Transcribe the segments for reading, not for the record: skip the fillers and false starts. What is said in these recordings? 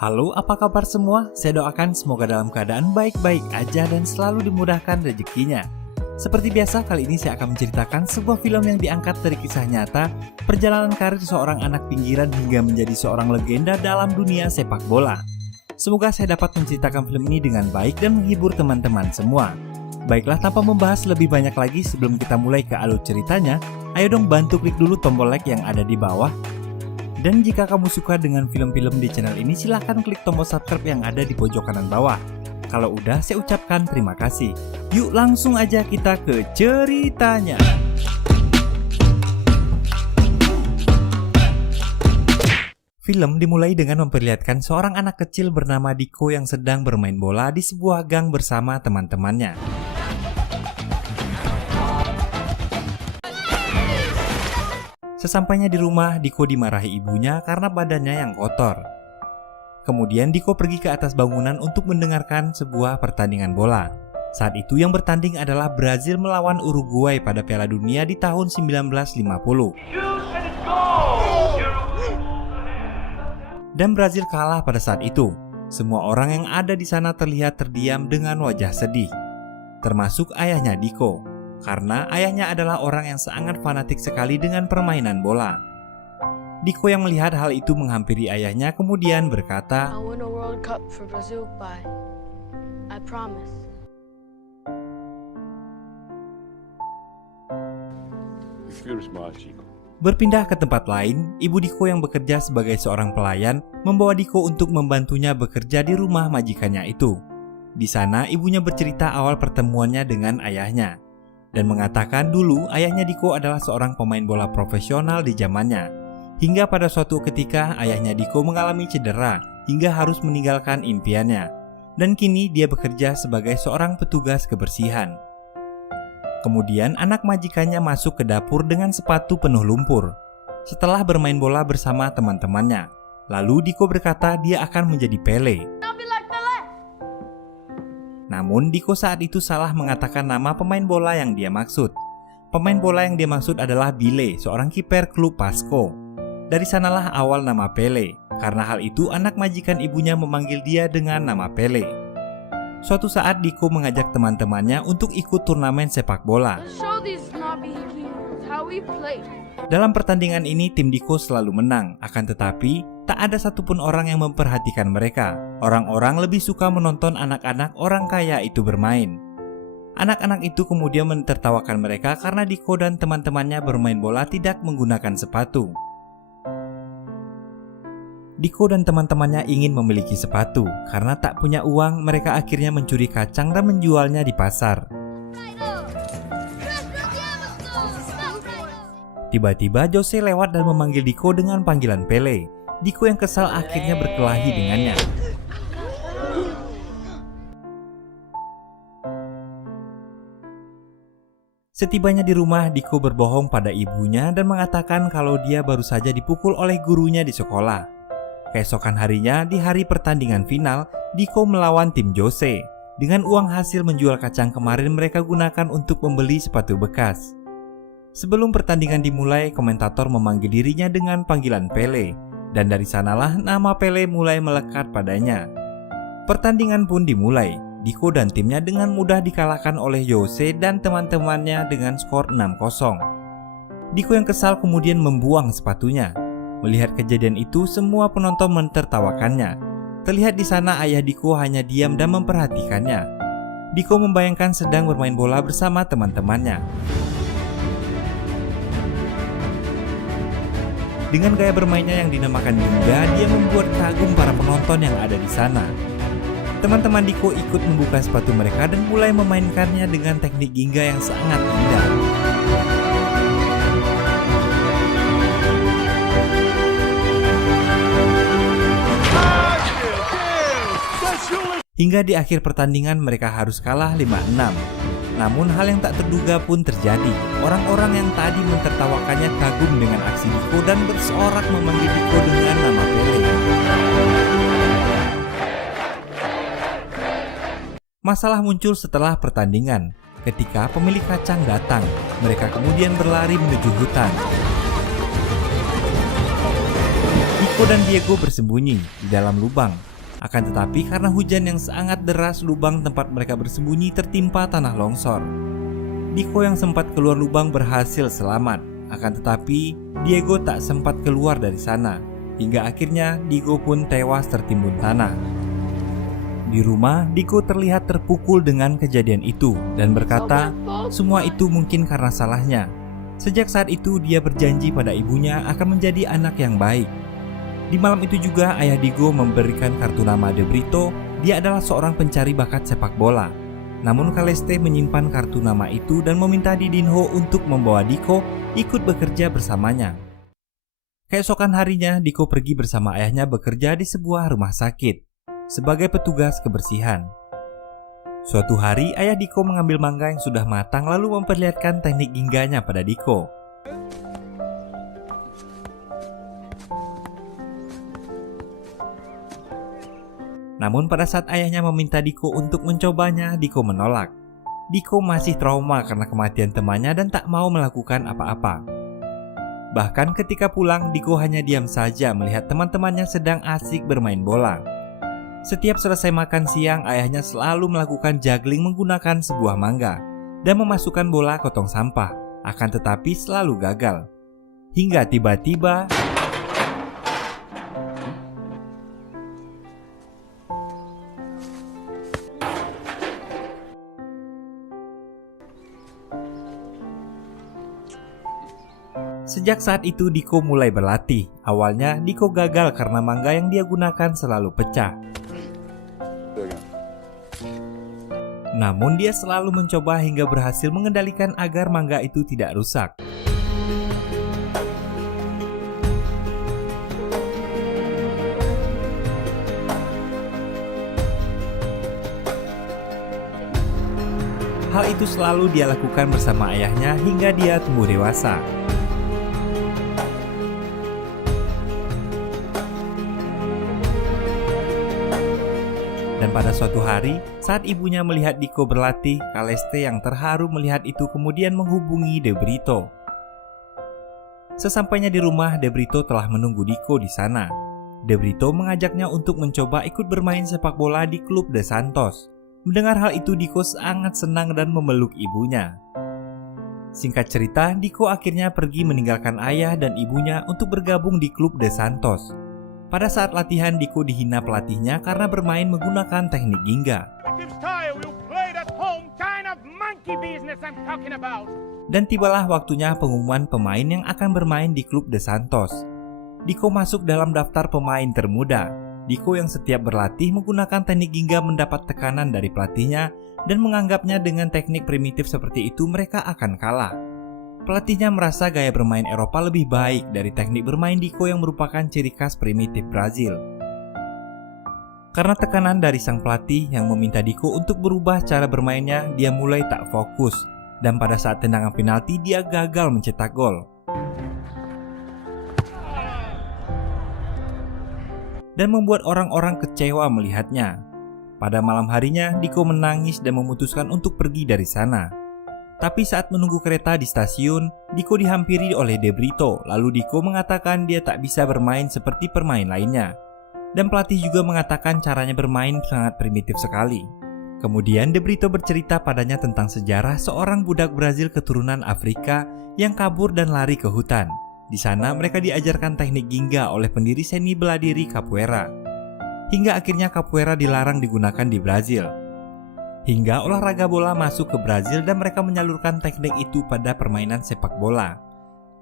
Halo, apa kabar semua? Saya doakan semoga dalam keadaan baik-baik aja dan selalu dimudahkan rezekinya. Seperti biasa, kali ini saya akan menceritakan sebuah film yang diangkat dari kisah nyata perjalanan karir seorang anak pinggiran hingga menjadi seorang legenda dalam dunia sepak bola. Semoga saya dapat menceritakan film ini dengan baik dan menghibur teman-teman semua. Baiklah, tanpa membahas lebih banyak lagi sebelum kita mulai ke alur ceritanya, ayo dong bantu klik dulu tombol like yang ada di bawah. Dan jika kamu suka dengan film-film di channel ini, silahkan klik tombol subscribe yang ada di pojok kanan bawah. Kalau udah, saya ucapkan terima kasih. Yuk langsung aja kita ke ceritanya. Film dimulai dengan memperlihatkan seorang anak kecil bernama Diko yang sedang bermain bola di sebuah gang bersama teman-temannya. Sesampainya di rumah, Diko dimarahi ibunya karena badannya yang kotor. Kemudian Diko pergi ke atas bangunan untuk mendengarkan sebuah pertandingan bola. Saat itu yang bertanding adalah Brazil melawan Uruguay pada Piala Dunia di tahun 1950. Dan Brazil kalah pada saat itu. Semua orang yang ada di sana terlihat terdiam dengan wajah sedih, termasuk ayahnya Diko. Karena ayahnya adalah orang yang sangat fanatik sekali dengan permainan bola. Diko yang melihat hal itu menghampiri ayahnya kemudian berkata, I'll win a World Cup for Brazil, Pai. I promise. Berpindah ke tempat lain, ibu Diko yang bekerja sebagai seorang pelayan membawa Diko untuk membantunya bekerja di rumah majikannya itu. Di sana ibunya bercerita awal pertemuannya dengan ayahnya dan mengatakan dulu ayahnya Diko adalah seorang pemain bola profesional di zamannya. Hingga pada suatu ketika ayahnya Diko mengalami cedera hingga harus meninggalkan impiannya. Dan kini dia bekerja sebagai seorang petugas kebersihan. Kemudian anak majikannya masuk ke dapur dengan sepatu penuh lumpur setelah bermain bola bersama teman-temannya. Lalu Diko berkata dia akan menjadi Pele. Namun Diko saat itu salah mengatakan nama pemain bola yang dia maksud. Pemain bola yang dia maksud adalah Bile, seorang kiper klub Pasco. Dari sanalah awal nama Pele. Karena hal itu anak majikan ibunya memanggil dia dengan nama Pele. Suatu saat Diko mengajak teman-temannya untuk ikut turnamen sepak bola. Dalam pertandingan ini tim Diko selalu menang, akan tetapi tak ada satupun orang yang memperhatikan mereka. Orang-orang lebih suka menonton anak-anak orang kaya itu bermain. Anak-anak itu kemudian mentertawakan mereka karena Diko dan teman-temannya bermain bola tidak menggunakan sepatu. Diko dan teman-temannya ingin memiliki sepatu. Karena tak punya uang, mereka akhirnya mencuri kacang dan menjualnya di pasar. Tiba-tiba Jose lewat dan memanggil Diko dengan panggilan Pele. Diko yang kesal akhirnya berkelahi dengannya. Setibanya di rumah, Diko berbohong pada ibunya dan mengatakan kalau dia baru saja dipukul oleh gurunya di sekolah. Keesokan harinya, di hari pertandingan final, Diko melawan tim Jose. Dengan uang hasil menjual kacang kemarin mereka gunakan untuk membeli sepatu bekas. Sebelum pertandingan dimulai, komentator memanggil dirinya dengan panggilan Pele. Dan dari sanalah nama Pele mulai melekat padanya. Pertandingan pun dimulai. Diko dan timnya dengan mudah dikalahkan oleh Jose dan teman-temannya dengan skor 6-0. Diko yang kesal kemudian membuang sepatunya. Melihat kejadian itu, semua penonton mentertawakannya. Terlihat di sana ayah Diko hanya diam dan memperhatikannya. Diko membayangkan sedang bermain bola bersama teman-temannya. Dengan gaya bermainnya yang dinamakan Ginga, dia membuat kagum para penonton yang ada di sana. Teman-teman Diko ikut membuka sepatu mereka dan mulai memainkannya dengan teknik Ginga yang sangat indah. Hingga di akhir pertandingan mereka harus kalah 5-6. Namun hal yang tak terduga pun terjadi. Orang-orang yang tadi mentertawakannya kagum dengan aksi Diko dan bersorak memanggil Diko dengan nama Pele. Masalah muncul setelah pertandingan. Ketika pemilik kacang datang, mereka kemudian berlari menuju hutan. Diko dan Diego bersembunyi di dalam lubang. Akan tetapi karena hujan yang sangat deras, lubang tempat mereka bersembunyi tertimpa tanah longsor. Diko yang sempat keluar lubang berhasil selamat. Akan tetapi Diego tak sempat keluar dari sana. Hingga akhirnya Diego pun tewas tertimbun tanah. Di rumah, Diko terlihat terpukul dengan kejadian itu dan berkata semua itu mungkin karena salahnya. Sejak saat itu dia berjanji pada ibunya akan menjadi anak yang baik. Di malam itu juga ayah Diego memberikan kartu nama De Brito. Dia adalah seorang pencari bakat sepak bola. Namun Caleste menyimpan kartu nama itu dan meminta Didinho untuk membawa Diko ikut bekerja bersamanya. Keesokan harinya, Diko pergi bersama ayahnya bekerja di sebuah rumah sakit sebagai petugas kebersihan. Suatu hari, ayah Diko mengambil mangga yang sudah matang lalu memperlihatkan teknik gingganya pada Diko. Namun pada saat ayahnya meminta Diko untuk mencobanya, Diko menolak. Diko masih trauma karena kematian temannya dan tak mau melakukan apa-apa. Bahkan ketika pulang, Diko hanya diam saja melihat teman-temannya sedang asik bermain bola. Setiap selesai makan siang, ayahnya selalu melakukan juggling menggunakan sebuah mangga dan memasukkan bola ke tong sampah, akan tetapi selalu gagal. Hingga tiba-tiba sejak saat itu Diko mulai berlatih. Awalnya Diko gagal karena mangga yang dia gunakan selalu pecah. Namun dia selalu mencoba hingga berhasil mengendalikan agar mangga itu tidak rusak. Hal itu selalu dia lakukan bersama ayahnya hingga dia tumbuh dewasa. Dan pada suatu hari, saat ibunya melihat Diko berlatih, Caleste yang terharu melihat itu kemudian menghubungi De Brito. Sesampainya di rumah, De Brito telah menunggu Diko di sana. De Brito mengajaknya untuk mencoba ikut bermain sepak bola di klub De Santos. Mendengar hal itu, Diko sangat senang dan memeluk ibunya. Singkat cerita, Diko akhirnya pergi meninggalkan ayah dan ibunya untuk bergabung di klub De Santos. Pada saat latihan, Diko dihina pelatihnya karena bermain menggunakan teknik ginga. Dan tibalah waktunya pengumuman pemain yang akan bermain di klub De Santos. Diko masuk dalam daftar pemain termuda. Diko yang setiap berlatih menggunakan teknik ginga mendapat tekanan dari pelatihnya dan menganggapnya dengan teknik primitif seperti itu mereka akan kalah. Pelatihnya merasa gaya bermain Eropa lebih baik dari teknik bermain Diko yang merupakan ciri khas primitif Brazil. Karena tekanan dari sang pelatih yang meminta Diko untuk berubah cara bermainnya, dia mulai tak fokus. Dan pada saat tendangan penalti, dia gagal mencetak gol. Dan membuat orang-orang kecewa melihatnya. Pada malam harinya, Diko menangis dan memutuskan untuk pergi dari sana. Tapi saat menunggu kereta di stasiun, Diko dihampiri oleh De Brito. Lalu Diko mengatakan dia tak bisa bermain seperti pemain lainnya. Dan pelatih juga mengatakan caranya bermain sangat primitif sekali. Kemudian De Brito bercerita padanya tentang sejarah seorang budak Brazil keturunan Afrika yang kabur dan lari ke hutan. Di sana mereka diajarkan teknik ginga oleh pendiri seni bela diri capoeira. Hingga akhirnya capoeira dilarang digunakan di Brazil. Hingga olahraga bola masuk ke Brazil dan mereka menyalurkan teknik itu pada permainan sepak bola.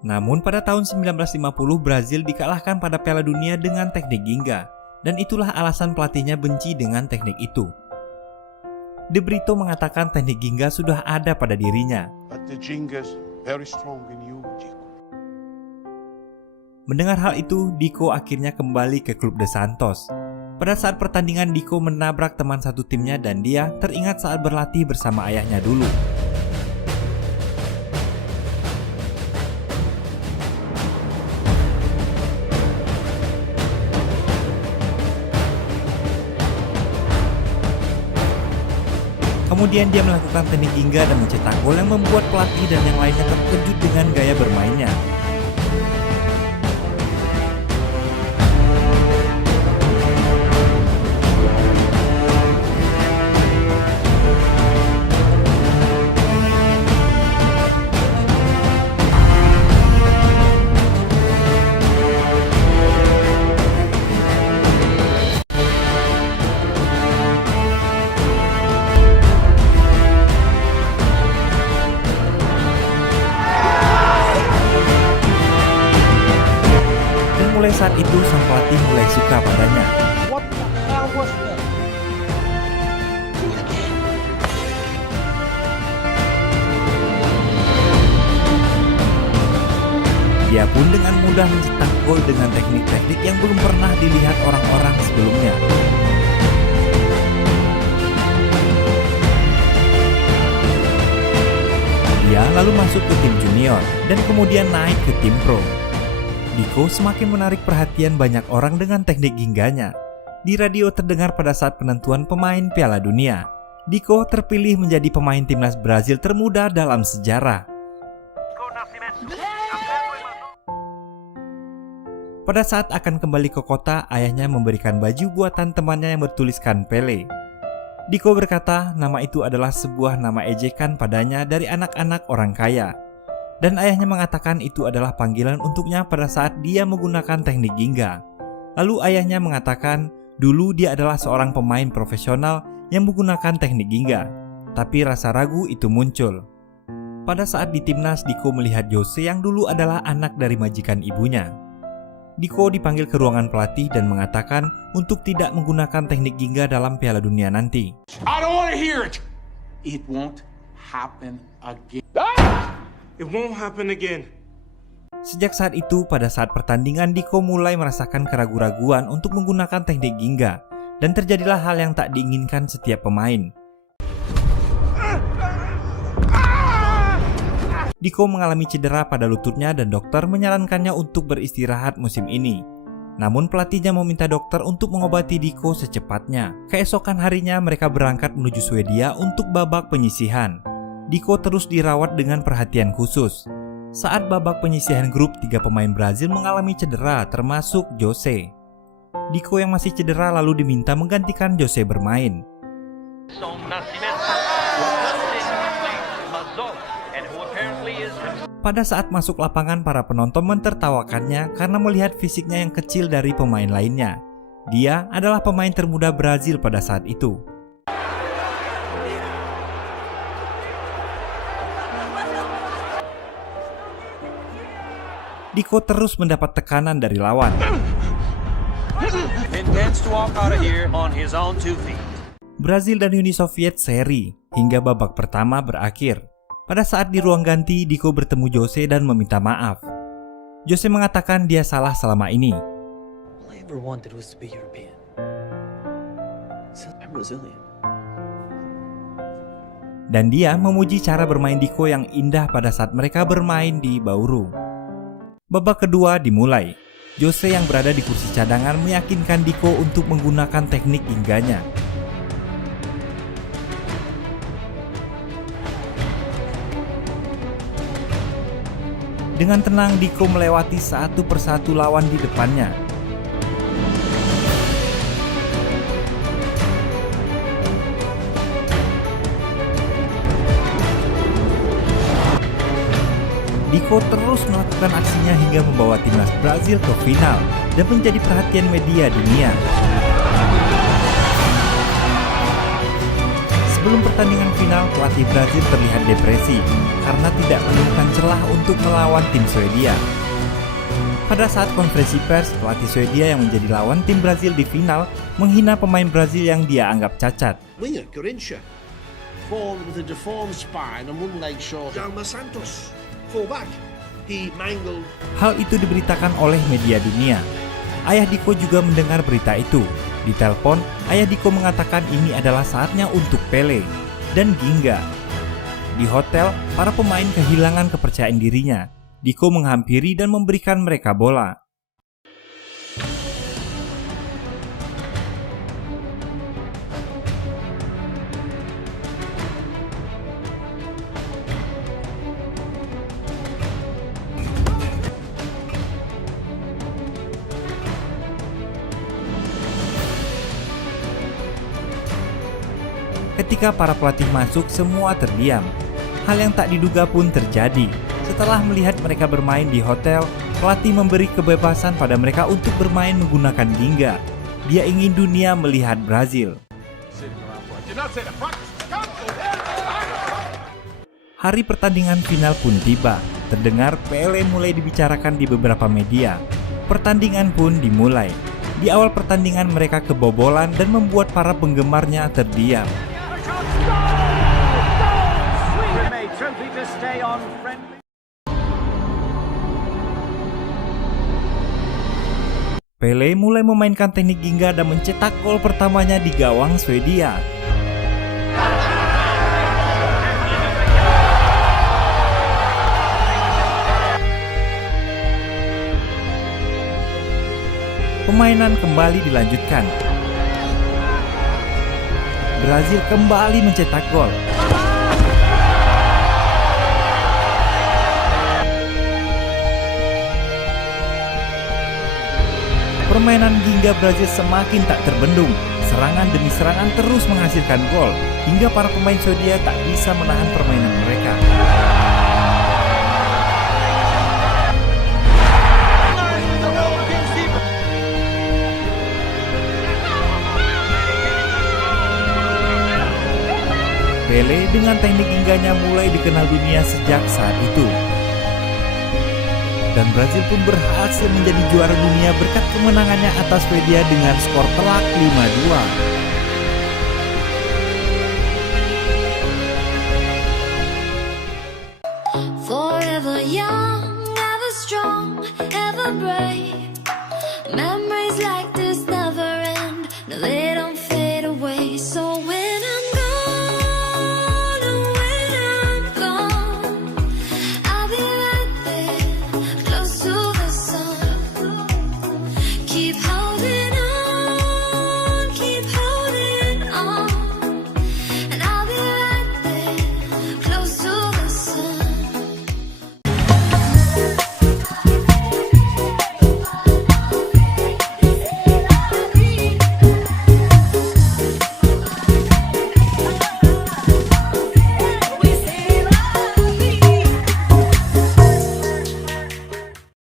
Namun pada tahun 1950 Brazil dikalahkan pada Piala Dunia dengan teknik ginga. Dan itulah alasan pelatihnya benci dengan teknik itu. De Brito mengatakan teknik ginga sudah ada pada dirinya. Mendengar hal itu, Diko akhirnya kembali ke klub De Santos. Pada saat pertandingan, Diko menabrak teman satu timnya dan dia teringat saat berlatih bersama ayahnya dulu. Kemudian dia melakukan teknik ginga dan mencetak gol yang membuat pelatih dan yang lainnya terkejut dengan gaya bermainnya. saat itu sang pelatih mulai suka padanya. What the hell was that? Dia pun dengan mudah mencetak gol dengan teknik-teknik yang belum pernah dilihat orang-orang sebelumnya. Dia lalu masuk ke tim junior dan kemudian naik ke tim pro. Diko semakin menarik perhatian banyak orang dengan teknik gingganya. Di radio terdengar pada saat penentuan pemain Piala Dunia. Diko terpilih menjadi pemain timnas Brazil termuda dalam sejarah. Pada saat akan kembali ke kota, ayahnya memberikan baju buatan temannya yang bertuliskan Pele. Diko berkata nama itu adalah sebuah nama ejekan padanya dari anak-anak orang kaya. Dan ayahnya mengatakan itu adalah panggilan untuknya pada saat dia menggunakan teknik gingga. Lalu ayahnya mengatakan dulu dia adalah seorang pemain profesional yang menggunakan teknik gingga. Tapi rasa ragu itu muncul. Pada saat di timnas, Diko melihat Jose yang dulu adalah anak dari majikan ibunya. Diko dipanggil ke ruangan pelatih dan mengatakan untuk tidak menggunakan teknik gingga dalam Piala Dunia nanti. I don't want to hear it. It won't happen again. It won't happen again. Sejak saat itu, pada saat pertandingan, Diko mulai merasakan keraguan-raguan untuk menggunakan teknik gingga, dan terjadilah hal yang tak diinginkan setiap pemain. Diko mengalami cedera pada lututnya dan dokter menyarankannya untuk beristirahat musim ini. Namun pelatihnya meminta dokter untuk mengobati Diko secepatnya. Keesokan harinya mereka berangkat menuju Swedia untuk babak penyisihan. Diko terus dirawat dengan perhatian khusus. Saat babak penyisihan grup, 3 pemain Brazil mengalami cedera termasuk Jose. Diko yang masih cedera lalu diminta menggantikan Jose bermain. Pada saat masuk lapangan, para penonton mentertawakannya karena melihat fisiknya yang kecil dari pemain lainnya. Dia adalah pemain termuda Brazil pada saat itu. Diko terus mendapat tekanan dari lawan. Brazil dan Uni Soviet seri hingga babak pertama berakhir. Pada saat di ruang ganti, Diko bertemu Jose dan meminta maaf. Jose mengatakan dia salah selama ini. Dan dia memuji cara bermain Diko yang indah pada saat mereka bermain di Bauru. Babak kedua dimulai. Jose yang berada di kursi cadangan meyakinkan Diko untuk menggunakan teknik gingganya. Dengan tenang, Diko melewati satu persatu lawan di depannya. Diko terus melakukan aksinya hingga membawa timnas Brazil ke final dan menjadi perhatian media dunia. Sebelum pertandingan final, pelatih Brazil terlihat depresi karena tidak menemukan celah untuk melawan tim Swedia. Pada saat konferensi pers, pelatih Swedia yang menjadi lawan tim Brazil di final menghina pemain Brazil yang dia anggap cacat. Winger Garrincha, forward with a deformed spine and one leg short. Jaume Santos, fullback, he mangled. Hal itu diberitakan oleh media dunia. Ayah Diko juga mendengar berita itu. Di telepon, ayah Diko mengatakan ini adalah saatnya untuk Pele dan Ginga. Di hotel, para pemain kehilangan kepercayaan dirinya. Diko menghampiri dan memberikan mereka bola. Ketika para pelatih masuk, semua terdiam. Hal yang tak diduga pun terjadi. Setelah melihat mereka bermain di hotel, pelatih memberi kebebasan pada mereka untuk bermain menggunakan ginga. Dia ingin dunia melihat Brazil. Hari pertandingan final pun tiba. Terdengar Pele mulai dibicarakan di beberapa media. Pertandingan pun dimulai. Di awal pertandingan mereka kebobolan dan membuat para penggemarnya terdiam. Pele mulai memainkan teknik Ginga dan mencetak gol pertamanya di gawang Swedia. Permainan kembali dilanjutkan. Brazil kembali mencetak gol. Permainan Ginga Brazil semakin tak terbendung. Serangan demi serangan terus menghasilkan gol, hingga para pemain Swedia tak bisa menahan permainan mereka. Pele dengan teknik Gingganya mulai dikenal dunia sejak saat itu. Dan Brazil pun berhasil menjadi juara dunia berkat kemenangannya atas Swedia dengan skor telak 5-2.